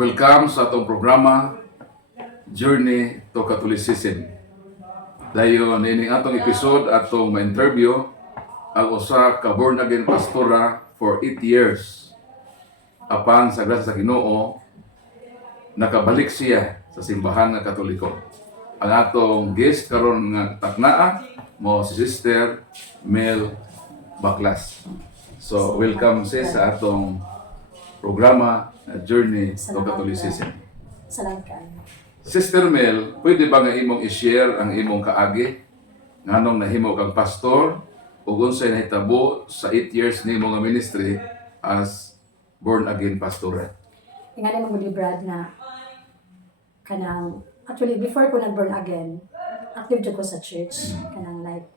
Welcome sa atong programa Journey to Catholicism. Dayon ini atong episode atong ma-interview ang usa ka born again pastora for 8 years. Apan sa grasya sa Ginoo nakabalik siya sa simbahan nga Katoliko. Ang atong guest karon nga taknaa mo si Sister Mel Baklas. So welcome sis sa atong programa Journey to Catholicism. Salamat kaayo. Sister Mel, pwede ba nga imong i-share ang imong kaagi nganong nahimo kang pastor ug unsay nahitabo sa 8 years nimo nga ministry as born again pastor? Nga naman mo Brad na kanang actually before ko nag-born again, active jud ko sa church. Kanang like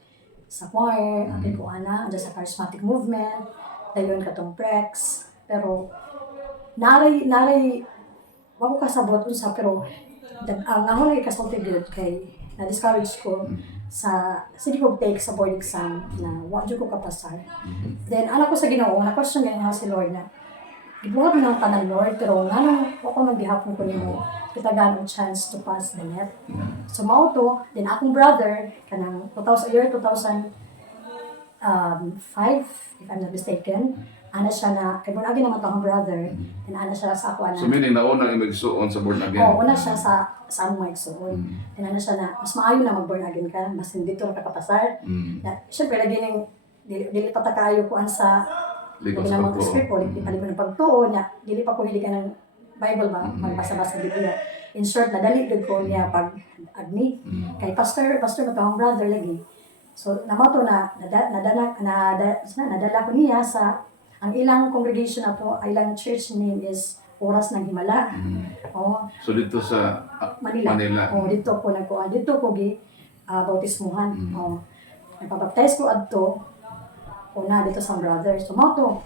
sa choir, active ko ana, andyan sa charismatic movement, dayon katong prex. Pero naray wako kasabot unsa pero ang ako lagi kasulti gyud kay na-discourage ko sa sige ko take sa board exam na wa jud ko kapasar. Then anak ko sa Ginoo, na-question niya si Lord na gibuhat mo ng tanan Lord pero nganong wa ko maghihapon ko nimo kita ganong chance to pass the net. So mao to, then akong brother kanang 2005 if I'm not mistaken. Ana siya na, kay born again naman to akong brother, and ana siya sa ako ana. So meaning nauna imong igsuon sa born again? Oo, una siya sa among mga igsuon. And ana siya na, mas maayo na mag-born again ka, mas hindi to nakakapasar. Na, siyempre, lagi nang, dili patakayo ko sa, Ligaw lagi sa namang pagtuo. script ko, dili pa ng pagtuo, na, dili pa ko hiligan ng Bible ba, magbasa-basa ng Biblia. In short, nadali gud ko niya pag-admit. Kay pastor ba to akong brother lagi. So, namato na, nadala ko niya sa, ang ilang congregation na po, ilang church name is Oras ng Himala. Oh, So dito sa Manila. Manila. Oh, dito ko bautismuhan. Oh, nagpabaptize ko adto. Una dito sa brother. So mo to.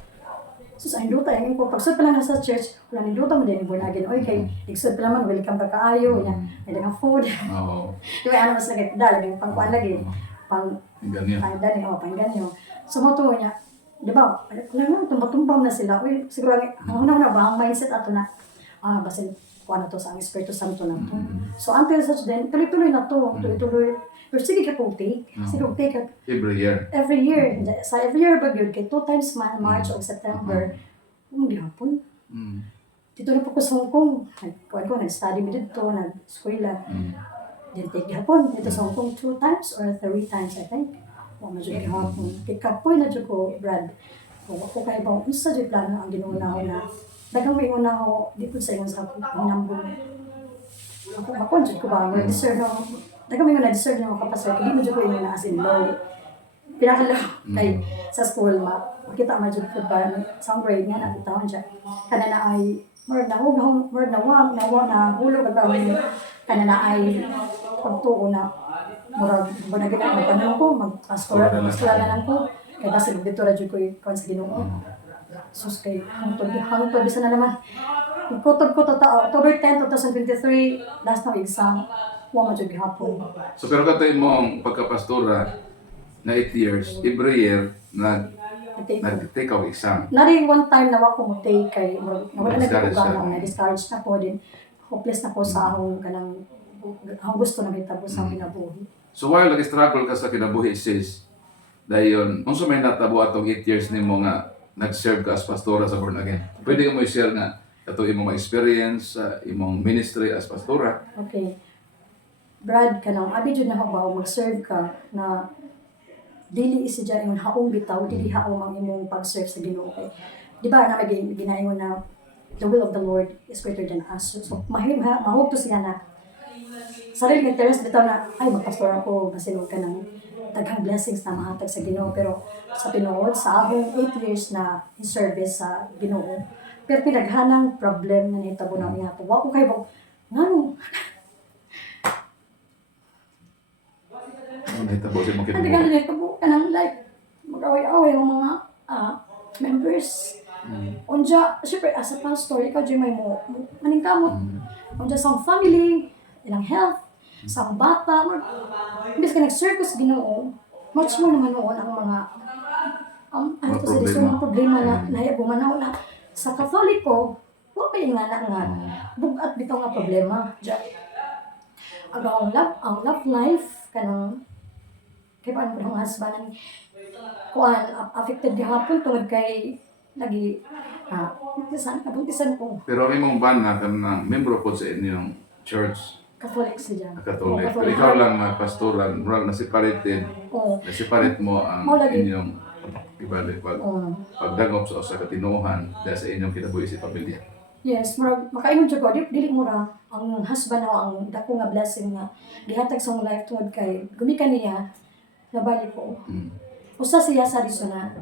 So sa induta yung ko pagsud pa lang sa church, wala ni duta mo din born again. Oy kay igsud pa lang welcome pa kaayo nya. May dagang food. Oo. Di ba ano mas lagi dali pangkuan lagi. Pang Ganyan. pangganyo. So mo to nya. Di ba? Alam mo, tumbang na sila. Uy, siguro, ang una-una ba, ang mindset ato na, basin, kuha na to sa ang Espiritu Santo na to. So, until such then, tuloy-tuloy na to. Tuloy-tuloy. Pero sige ka po take. Sige po take. Every year. Every year. Sa every year ba yun? Kay 2 times man, March o September. Gihapon. Dito na po ko sa Hong Kong. Kuha ko, nag-study mo dito, nag-eskwela. Then take gihapon. Dito sa Hong Kong 2 times or 3 times, I think. Wa man jud gihapon. Kay kapoy na jud ko, Brad. O ako kay ba unsa jud plano ang ginuuna ko na daghang may una ko dito sa ingon sa hinambong. Ako jud ko ba register no. Daghang may una register no kapasar kay di mo jud ko ingon as in law. Pinakala kay sa school makita man jud ko ba sa grade nga na taon siya. Kana na ay more na hugong more na hulog ba kana na ay pagtuo na murag gina magtanong ko mag-askola na lang ko kay basta dito ra jud ko kon sa Ginoo. Sus kay hangtod bisa na naman. Kutob ko October 10, 2023 last na exam. Wa man jud gihapon. So pero katay mo ang pagkapastora na 8 years, every year nag-take out exam. Nari one time na wa ko mo take kay nawala na Na-discourage ko siya. na discourage na po din. Hopeless na ko sa akong kanang ang gusto na bitabo sa kinabuhi. So while nag-struggle ka sa kinabuhi sis, dayon, unsa may natabo atong 8 years nimo nga nag-serve ka as pastora sa born again? Pwede mo i-share nga ato imong experience sa imong ministry as pastora. Okay. Brad, kanang abi jud na ba mag-serve ka na dili isija imong haong bitaw, dili haong ang imong pag-serve sa Ginoo kay. Di ba na may ginaingon na the will of the Lord is greater than us. So mahugto siya na sarili interest bitaw na ay magpastor ako basin ka ng daghang blessings na mahatag sa Ginoo pero sa tinuod sa akong 8 years na service sa Ginoo pero pinaghanang problem na nahitabo na nga to wa ko kay ngano Ano nahitabo sa imong hindi kinabuhi? ka nahitabo kanang like mag-away-away ang mga members. Unja syempre as a pastor ikaw jud may mo maning kamot unja sa family ilang health sa bata, imbes ka nag-serve ko sa Ginoo, much more naman noon ang mga ano to sa mga problema na nahiyag bumanaw na sa Katoliko, Wa pa nga na nga bugat bitaw nga problema. Diyan. Ang love life kanang kay paano ko ang husband ang kuan affected gihapon tungod kay lagi buntisan ko Pero ang imong bana kanang membro po sa inyong church Catholic siya. Catholic. Pero ikaw lang na pastoral, murag na separated. Oo. Na-separate mo ang Mo lagi. inyong ibalik Oo. pagdagop sa usa ka tinuohan dahil sa inyong kinabuhi sa pamilya. Yes, murag makaingon jud ko dili mo ra ang husband na ang dako nga blessing nga gihatag sa akong life tungod kay gumikan niya nabalik ko. Usa siya sa reason na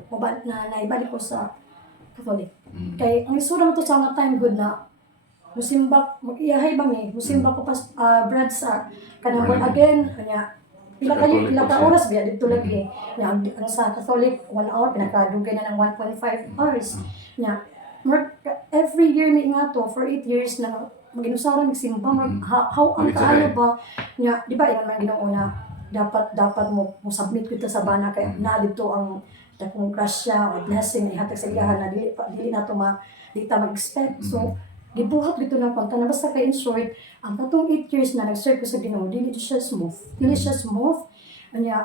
naibalik ko sa Catholic. Kay ang isura mo to sa mga time good na musimba mag-iyahay ba mi musimba ko pas Brad sa kanang born again kanya pila ka oras biya dito lagi nya ang sa Catholic 1 hour pinakadugay na ng 1.5 hours nya every year mi nga to for 8 years na maginusaran magsimba how ang kaayo ba nya di ba yan man Ginoo na dapat mo submit kita sa bana kay na dito ang dakong grasya o blessing ihatag sa ilahan na dili na to di ta mag-expect so gibuhat dito na konta na basta kay in short ang katong 8 years na nag-serve ko sa Ginoo dili siya smooth anya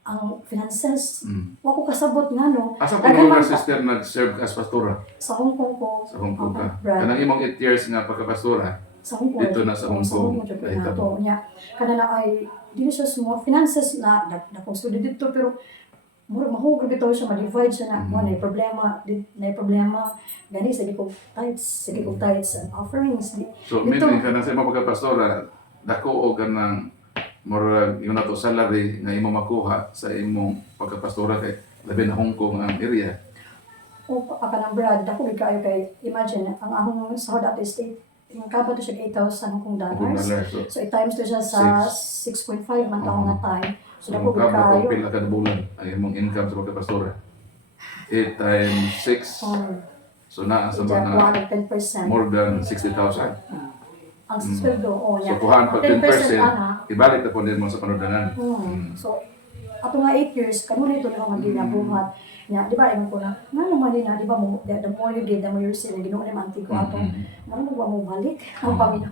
ang finances wa ko kasabot nga no Asa po mga sister nag-serve as pastora? sa Hong Kong ko Sa Hong Kong ka. Brad. Kanang imong 8 years nga pagkapastora, sa Hong Kong dito na sa Hong Kong. jud Ay, na tabo. to nya kana na ay dili siya smooth finances na kung study dito pero mura mahugod bitaw siya ma-divide siya na mo na problema gani sige ko tithes and offerings So, meaning ka na sa imong pagkapastora, dako o ganang murag yung nato salary nga imo makuha sa imong pagkapastora kay labi na Hong Kong ang area. o kanang Brad dako kayo kay imagine ang ahong sahod at estate yung kabot to siya 8,000 Hong Kong Kung dollars dollar. So, so i-times to siya sa 6.5 man taong nga time so dako kung kamo kayo kung pila ka na bulan ang imong income sa pagkapastora. 8 times 6. So, naa sa mga 10%. more than 60,000. Ang sweldo, So, kuhaan pag 10%, ana. ibalik na po din mo sa panudanan. So, ato nga 8 years, kanuna ito na akong ginabuhat. Nya, di ba, ewan ko na, nga naman din na, di ba, the more you give, the more you receive, ginoon naman antig ko ato. Ano mo balik? Ang pamilya.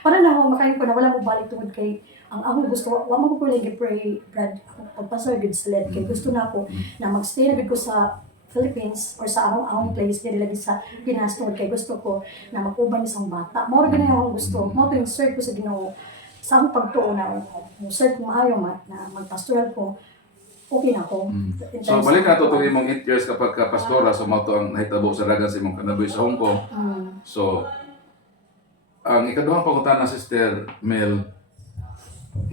Para na ako, makain ko na, wala mo balik tungod kay, ang akong gusto, wala mo ko lagi pray, Brad, pagpasar good sled, kay gusto na ako, na magstay na ko sa Philippines or sa akong place dili lagi sa Pinas tungod kay gusto ko na mag-uban isang bata. Mao gyud ang akong gusto. Mao to yung serve ko sa Ginoo. Sa akong pagtuo na mo serve ko maayo na magpastoral ko. Okay na ako. So, balik na ito itong imong 8 years kapag kapastora, so mao to ang nahitabo sa dagan sa imong kanaboy sa Hong Kong. So, ang ikaduhang pangutan na Sister Mel,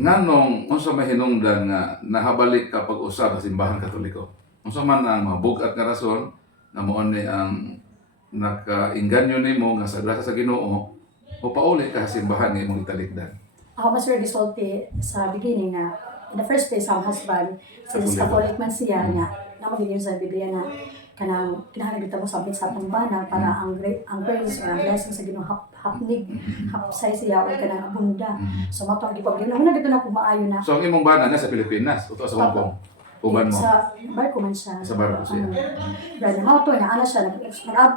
nganong unsa may hinungdan nga nahabalik ka pag-usab sa simbahan Katoliko? Unsa man ang mabugat nga rason na mao ni ang nakainganyo nimo nga sa grasya sa Ginoo o pauli ka sa simbahan nga imong italikdan? Ako mas very salty sa beginning na in the first place ang husband since Catholic man siya niya na magiging sa Biblia na kanang kinahanglan kita mo sabit sa atong bana para ang grace or ang blessing sa Ginoo hapnig hapsay siya o kanang abunda. So mato ang gipabilin na dito na kumaayo na. So, ang imong bana na sa Pilipinas, uto sa Hong Kong. Uban mo. Sa barko man siya. Sa barko siya. Brad, na to na ana siya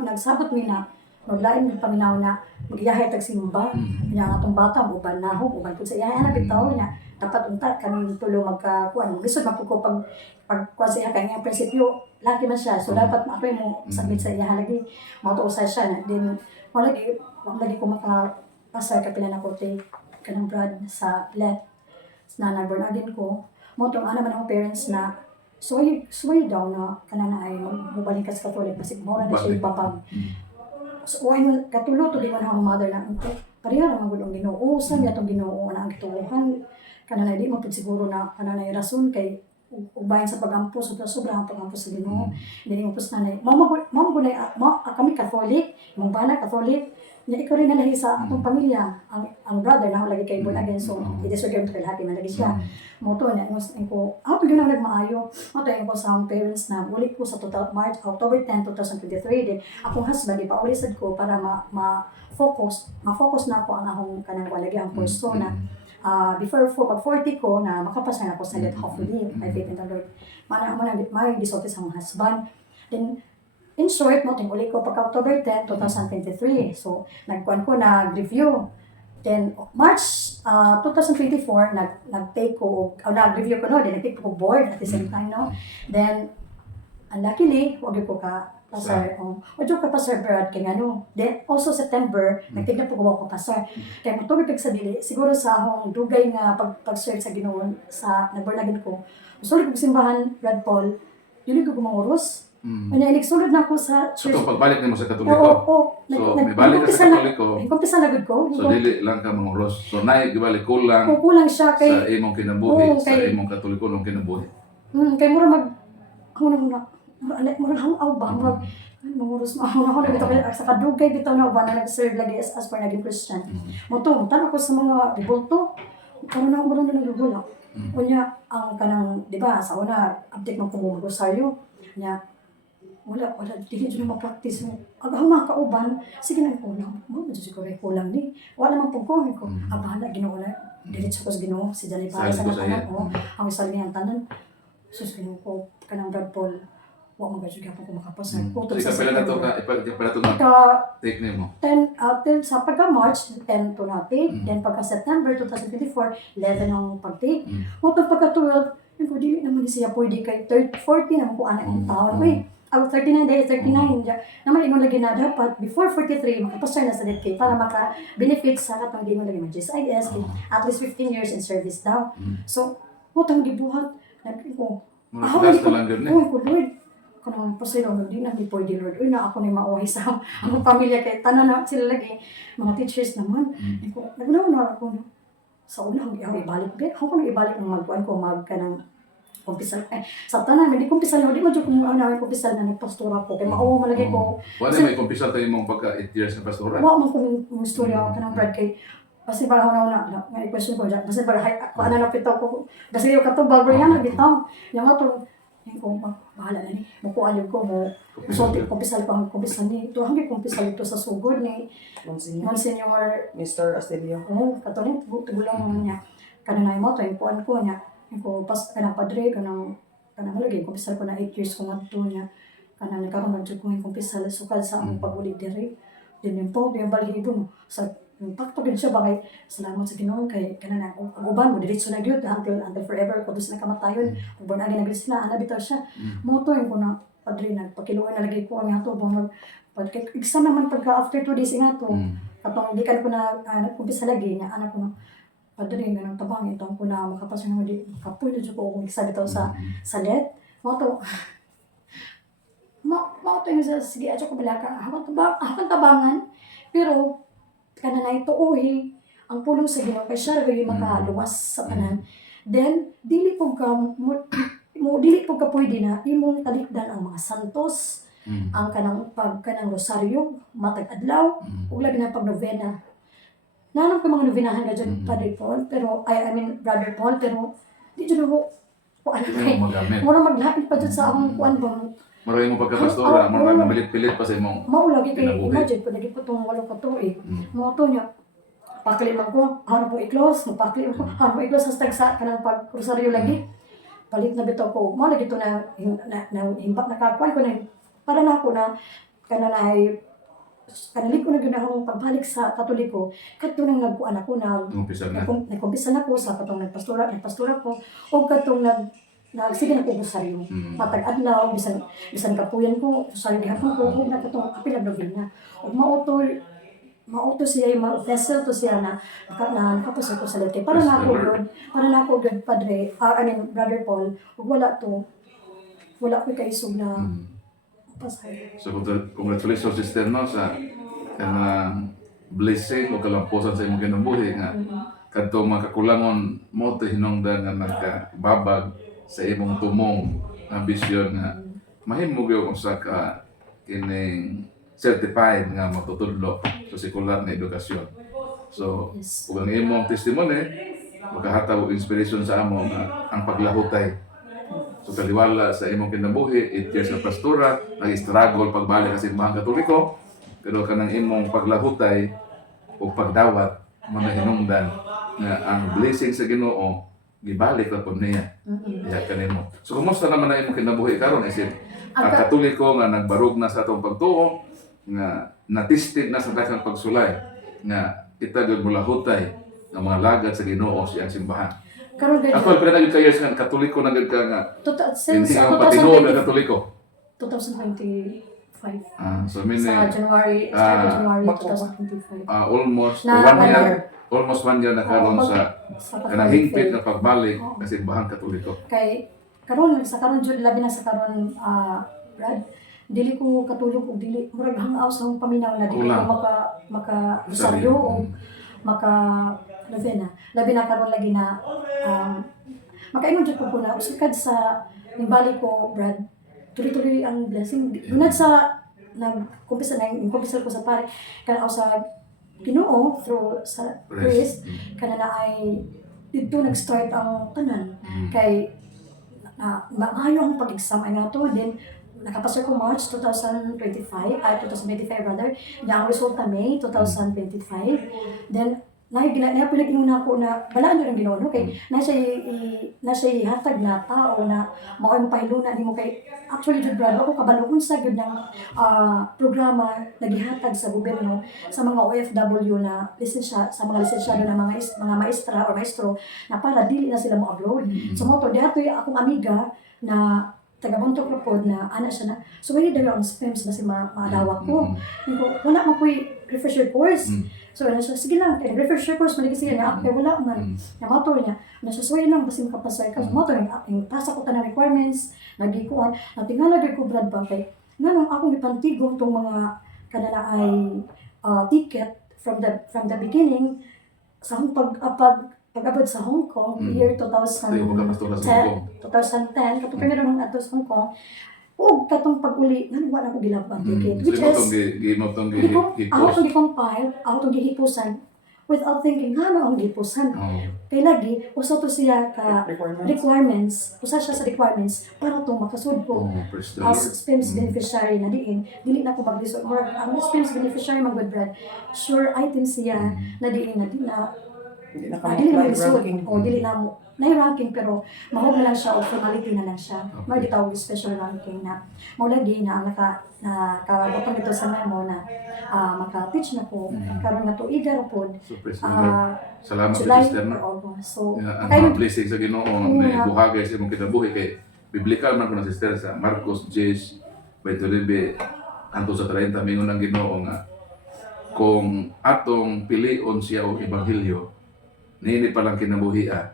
nagsabot mi na maglain mi paminaw na magiyahay tag simba. Nya nga atong bata mo uban na ho uban pud sa iya ana bitaw niya dapat unta kami tulo magkakuan. Gusto man pud ko pag kuan sa iya kay nga prinsipyo laki man siya. So dapat ako mo sabit sa iya lagi. Mao to usay siya na din wala lagi ko makapasar ka pila na kote kanang Brad sa let na born again ko. Mo tong ana man ang parents na suway daw na kanana ay mubalik ka sa Catholic kasi mo na siya ibabag. So why katulo to di man ang mother na ito. Pareha naman gud ang Ginoo. Sa niya tong Ginoo na ang gituhan kanana di mo pud siguro na kanana ay rason kay ubayan sa pagampo sobrang pagampo sa Ginoo. Dili mo pud nanay. Mamo kami Catholic, mong bana Catholic. Nya ikaw rin nalahi sa atong pamilya. Ang brother na lagi kay born again so i-disregard ko lahat man lagi siya. Mo to na ko ako gyud na nagmaayo. Mo to ko sa akong parents na uli ko sa October 10, 2023 din. Akong husband ipauli sad ko para ma-focus na ako ang akong kanang lagi ang kurso na before pag 40 ko na makapasa na ako sa let hopefully I faith in the Lord. Mana may disote sa akong husband. Then in short, mo, tinguli ko pagka October 10, 2023. So, nagkuhan ko, nag-review. Then, March 2024, nag-take ko, nag-review ko, no? Then, nag-take ko board at the same time, no? Then, luckily, wag ko ka pasar. Wag ka pasar, Brad, kaya ano. Then, also September, nag-take na po ko pasar. Kaya matulog kag sa dili, siguro sa akong dugay nga pag-search sa Ginoo sa nagbornagin ko. Gusto ko simbahan, Brad Paul, yun ko gumanguros. Kanya iligsulod na ako sa church. So, pagbalik nimo sa Oo, Katoliko. oo. So, may balik ka sa Katoliko. Nagkumpisa na gud ko. So, dili lang ka manguros. So, naay gibalik kulang Kung kulang siya kay sa imong kinabuhi, Oo, sa kay- imong Katoliko nung kinabuhi. kay mura mag ako na mura hangaw ba mura manguros na ako na bitaw sa kadugay bitaw na ba na nag-serve lagi as per naging Christian. Mo to, tan ako sa mga revolto. Karon na ako na nagugula. Unya ang kanang di ba sa una update man ko rosaryo. Nya wala dili jud na ma-practice mo. Ang mga kauban sige na ko na mo jud ko kulang ni. Wala man pug ko. Abala Ginoo na diretso ko sa Ginoo si Janay para sa Sabi ko sa tanan iya. ko. Ang isa niya tanan. Sus Ginoo ko kanang Brad Paul. Wa mo gajud gyapon ko makapasa. Kutob Ika sa pala na to September. pala to na Ka take nimo. 10 sa pagka-March 10 to natin, then pagka-September 2024 11 ang pag-take. Mo pagka-12 yung ko dili naman siya pwede kay 40 naman ko anak ng taon. Uy, 39 dahil 39 diya. Naman ingon lagi na dapat before 43 makapasar na sa DK para maka-benefit sa katong di mo lagi mag-GSIS at least 15 years in service daw. So, mo tang gibuhat ko. Mura na lang gud ni. Ko Lord. Kanang pasaylo di na di pwede Lord. Uy na ako ni mauhay sa ang pamilya kay tanan na sila lagi mga teachers naman. Ko nagnauna ako no. Sa una ang ibalik bet. Ako nang ibalik ng magkuan ko kanang kumpisal sa tanan hindi kumpisal di mo jud kung ano kumpisal na nagpastora ko kay mao malagi ko. Wala may kumpisal tayo imong pagka 8 years na pastora. Wa man ko istorya kanang Brad kay kasi para una nga i-question ko dyan. Kasi para ano na pitaw ko. Kasi yung katubag ko yan, bitaw. Yung nga to, yung ko, bahala na ni. Mukuan yung ko mo. So, kumpisal ko ang kumpisal ni. Ito, hanggang kumpisal ito sa sugod ni Monsignor. Mr. Astelio. Oo, katunin, tugulang mo niya. Kananay mo, to, yung puan ko niya. Yung ko, kanang padre, kanang malagay, kumpisal ko na 8 years kung ato niya. Kanang nagkaroon ng ko yung kumpisal, sukal sa among pag-uli diri. Then yung po, yung balihibon mo. Sa impacto din siya bakay salamat sa Ginoo kay kanang ang uban mo diretso na gyud until forever kudos na kamatayon ug born again na gyud sila ana bitaw siya mo to yung kuna padre nagpakiluoy na lagi ko ang ato bang pagka isa naman pagka after 2 days nga to katong di kan ko na nagkumpisa lagi nya anak ko no padre ganang tabang itong ko na makapasok na di kapoy na jud ko kung isa bitaw sa let mo to mo to yung sige ato ko balaka hakon tabangan pero kananay tuuhi ang pulong sa Ginoo kay siya gyud makaluwas sa tanan. Then dili pug ka dili pug ka pwede na imong talikdan ang mga santos, ang kanang rosaryo matag adlaw ug labi na pag novena. Nanang ko mga novenahan ka dyan, Padre Paul, pero I mean Brother Paul, pero di dyan ako ano kay mura maglapit pa dyan sa akong kuan bang Maray mo pagkapastora, maray mo pilit-pilit pa sa imong maulagi kay kinabuhi. imagine ko lagi po itong 8 ka tuig. Mo to niya pakli man ko ano po i-close mo pakli ko ano po i-close hasta sa kanang pag rosaryo lagi palit na bitaw ko mo lagi to na himbak nakakuan ko na para na ako na kananay kanalig ko na gyud akong pagbalik sa Katoliko kadto nang nagkuan ako na umpisa na. nagkumpisa na ko sa katong nagpastora ko o katong sige na ko rosaryo. Matag adlaw bisan kapuyan ko rosaryo gihapon ko ug nakatong apil ang novena. Ug mauto siya vessel to siya na nakapasok ko sa lete para na ako good padre I mean Brother Paul ug wala ko kaisog na pasay. So congratulations sister no sa kanang blessing o kalampusan sa imong kinabuhi nga kadto mga kakulangon mo to hinungdan nga nagkababag sa imong tumong ambisyon nga mahimo gyud usa ka kining certified nga matutudlo sa sekular na edukasyon. So, kung ang imong testimony, magkahataw og inspiration sa amo nga ang paglahutay. So, kaliwala sa imong kinabuhi, 8 years na pastora, nag-struggle pagbalik sa simbahan Katoliko, pero kanang imong paglahutay o pagdawat, mga hinungdan na ang blessing sa Ginoo gibalik ra pud niya. Diha kanimo. So kumusta naman na imong kinabuhi karon isip ang Ang- Katoliko nga nagbarog na sa atong pagtuo nga natisted na sa daghang pagsulay nga kita gyud mulahutay ng mga lagad sa Ginoo siyang simbahan. Karon gid Actual pila na gyud kayo sa Katoliko na gyud ka nga since hindi ang patinuod nga 2020 Katoliko. 2025 So meaning sa January, Ah, January mag- 2025. almost Na 1 1 year, year. almost 1 year na karon Oo, sa sa kanang hingpit pag-faith. na pagbalik Oo. sa simbahan Katoliko. Kay karon sa karon jud labi na sa karon Brad, dili ko katulog og dili murag hangaw sa akong paminaw na dili Kulang. ko maka rosaryo o maka labi na karon lagi na makaingon jud ko na usakad sa nimbalik ko Brad, tuloy-tuloy ang blessing dunad sa nagkumpisa ko sa pare kana sa Ginoo through sa priest kana na ay dito nag-start ang tanan kay maayo ang pag-exam ay nga to din nakapasa ko March 2025 rather na ang resulta May 2025 then pinag-inom na ako na balaan yun ang Ginoo no kay nasa ihatag na tao na mao ang pahilunan nimo kay actually jud brad ako kabalo sa gyud ng programa nagihatag sa gobyerno sa mga OFW na sa mga lisensyado na mga maestra o maestro na para dili na sila mo abroad so mo to datoy akong amiga na taga-Bontok Lupod na ana siya na so wala daw ang SPEMS na si maadawak ko wala mo ko'y refresher course so ano siya sige lang kay refresher course maligi siya niya kay wala man na motor niya na siya so lang basi makapasay ka motor yung pasa ko tanang requirements nagikuan natingala gyud ko brad ba kay nganong akong gipantigom tong mga kanala ay ticket from the beginning sa akong pag-abot sa Hong Kong year 2010 Tayo magkapastora sa Hong Kong. katong primero nung ato sa Hong Kong ug katong pag-uli ngan wala ko gilabang ticket which Sino is itong hindi ko ako hipos? itong gi-compile ako itong gihipusan without thinking nga ang gihipusan kay lagi usa to siya ka requirements usa siya sa requirements para to makasud ko Praise the as Lord. SPEMS beneficiary na dili na ko mag-resort more ang SPEMS beneficiary man good brad sure item siya na dili na Hindi na dili na ka resort ranking. o dili na mo na ranking pero mahog na lang siya o formality na lang siya may gitawag special ranking na mo lagi na ang nakabutang ito sa memo na maka-teach na ko karon nga tuiga ra pod So praise the Lord. Salamat sa July Sister na. or August so Ang kayo mga blessing sa Ginoo na buhagay sa imong kinabuhi kay biblikal man ko na sister sa Marcos 10:29 anto sa 30 mingon ang Ginoo nga kung atong pilion siya og ebanghelyo nini pa lang kinabuhia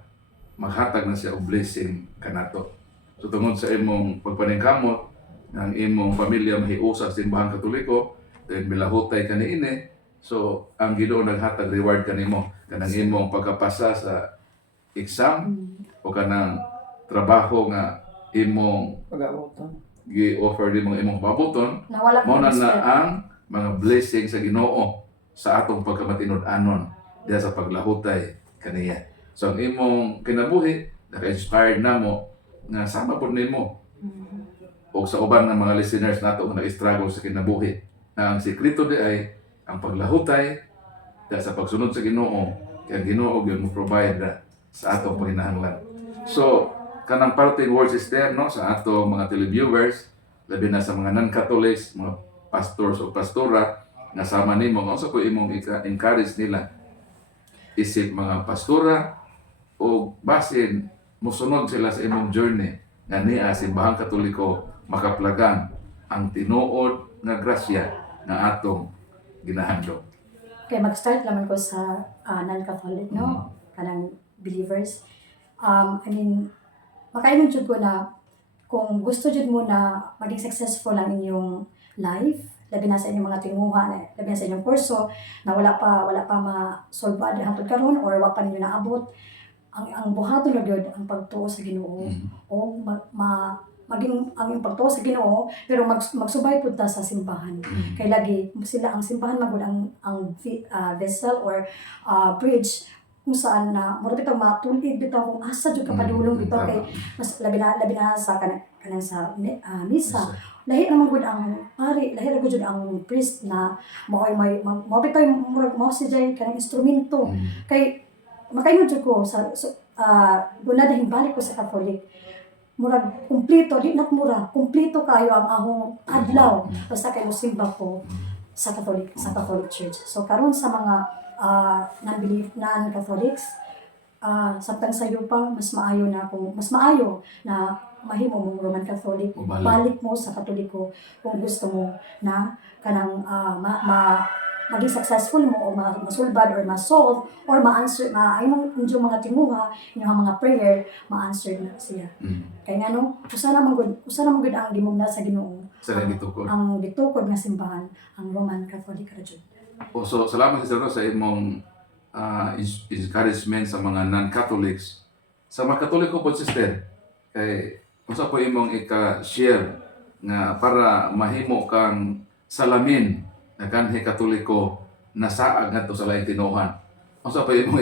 maghatag na siya og blessing kanato. So tungod sa imong pagpaningkamot ang imong pamilya mahiusa sa simbahan Katoliko then milahutay kaniini so ang Ginoo naghatag reward kanimo kanang imong pagkapasa sa exam o kanang trabaho nga imong Pag-abutan. gi-offer di mga imong pabuton nawala mo ko na ang mga blessing sa Ginoo sa atong pagkamatinud-anon diha sa paglahutay kaniya. So ang imong kinabuhi naka-inspired namo nga sama pud nimo o sa uban ng mga listeners nato nga nag-struggle sa kinabuhi. Ang sikreto di ay ang paglahutay dahil sa pagsunod sa Ginoo kay ang Ginoo gyud mo provide sa atong panginahanglan. So kanang parting words is there no sa atong mga televiewers labi na sa mga non-Catholics, mga pastors o pastora nga sama nimo nga usa ko imong encourage nila isip mga pastora o basin musunod sila sa imong journey nga niya simbahang Katoliko makaplagan ang tinuod nga grasya nga atong ginahandog. Okay, mag-start naman ko sa non-Catholic, no? Kanang believers. I mean, makaingon jud ko na kung gusto jud mo na maging successful ang inyong life, labi na sa inyong mga tinguha, labi na sa inyong kurso, na wala pa ma-solve hangtod karon or wala pa ninyo naabot, ang buhaton na gyud ang pagtuo sa Ginoo o maging ang iyong pagtuo sa Ginoo pero magsubay pud ta sa simbahan kay lagi sila ang simbahan magud ang vessel or bridge kung saan na mura bitaw matulid bitaw kung asa jud ka padulong bitaw kay mas labi na sa kanang sa misa lahi naman gud ang pari lahi ra gud ang priest na mao bitaw murag mao si jay kanang instrumento kay makaingon jud ko sa guna dahil balik ko sa Catholic murag kumpleto, di nat mura, kumpleto kayo ang ahong adlaw basta kayo simba ko sa Catholic Church. So karon sa mga non-Catholics, samtang sayo pa mas maayo na mahimo mong Roman Catholic, O balik. balik mo sa Katoliko kung gusto mo na kanang maging successful mo o masulbad or ma-solve or ma-answer imong mga timuha, inyong mga prayer ma-answer na siya. Kaya nga no, usa na man gud ang gimugna sa Ginoo. Sa nang gitukod. Ang gitukod nga simbahan ang Roman Catholic Religion. O so, salamat Sister Rose sa imong encouragement sa mga non-Catholics. Sa mga Katoliko po, Sister, kay unsa po imong ika-share nga para mahimo kang salamin na kanhi Katoliko na saag ngadto sa laing tinuhan. Unsa po imong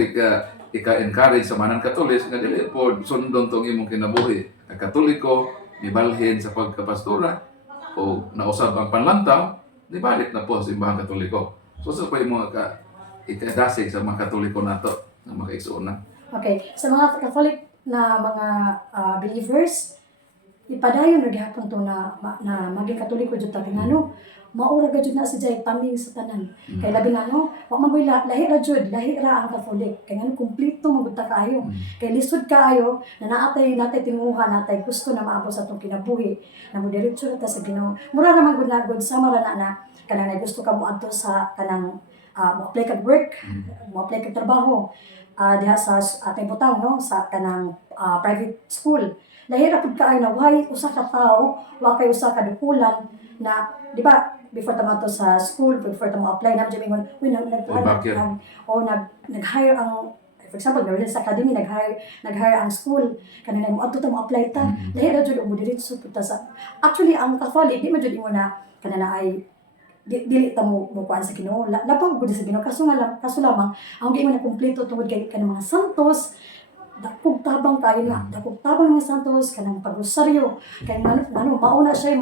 ika-encourage sa mga non-Catholics nga dili po sundon tong imong kinabuhi. Ang Katoliko nibalhin sa pagkapastora o nausab ang panlantaw, nibalik na po sa simbahang Katoliko. So sa pa yung mga ikadasig sa mga Katoliko nato na mga igsoon na. Okay, sa mga Catholic na mga believers, ipadayon na gihapon to na maging Katoliko jud ta ngano maura gud na si jay paming sa tanan. Kay labi ngano, wa man koy lahi ra ang Catholic. Kay ngano kumpleto magud ta kaayo. Kay lisod kaayo na natay timuha natay gusto na maabot sa atong kinabuhi. Na mo diretso ta sa Ginoo. Mura ra man gud na gud sama ra na kanang gusto ka mo adto sa kanang mo-apply kag work, mo-apply kag trabaho. Diha sa atay butang no sa kanang private school. Lahi ra pud kaayo na why usa ka tawo, wa kay usa ka dukulan na di ba before tama to sa school, before tamo apply na jud ingon, uy nag-hire ang for example, Lawrence Academy nag-hire ang school kanina mo adto ta mo apply ta. Lahi ra jud mo diretso pud ta sa actually ang Catholic di man jud ingon na kanana ay dili ta mo kuan sa Ginoo. Lapaw gud sa Ginoo kaso lamang ang giingon na kumpleto tungod kay kanang mga santos dakog tabang kayo na dakog tabang mga santos kanang pagrosaryo kay mauna siya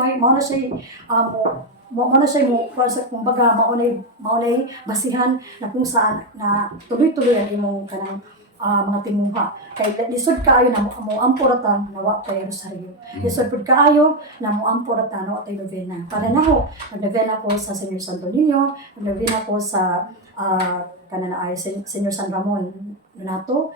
kumbaga maunay basihan na kung saan na tuloy-tuloy ang imong kanang mga timuha. Kay lisod kaayo na mo amporatan na wa tay rosaryo. Lisod pud kaayo na mo amporatan na wa tay novena. Para naho, nag-novena ko sa Señor Santo Niño, nag-novena ko sa kanana ay Señor San Ramon Donato,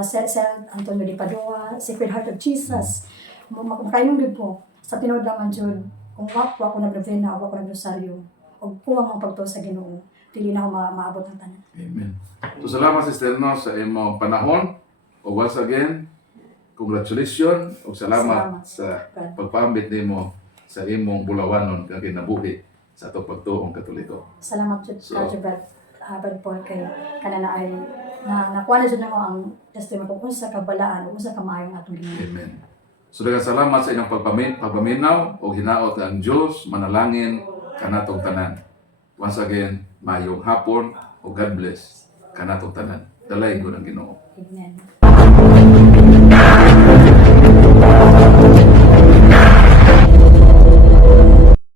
Saint Antonio de Padua, Sacred Heart of Jesus. Makayong libro sa tinuod naman jud kung wa ko nag-novena, wa ko nag-rosaryo, og kuwang ang pagtuo sa Ginoo, dili na ako maabot ang tanan. Amen. So salamat Sister no sa imong panahon. O once again, congratulations o salamat sa pagpaambit nimo sa imong bulawanon kag kinabuhi sa atong pagtuong Katoliko. Salamat jud Brad Paul kay kanana ay nakuha na jud nako ang testimony kung unsa ka balaan o unsa ka maayong atong Ginoo. Amen. So daghang salamat sa inyong pagpaminaw o hinaot ang Dios manalangin kanatong tanan. Once again, mayong hapon o God bless kanatong tanan. Dalay ko ng Ginoo. Amen.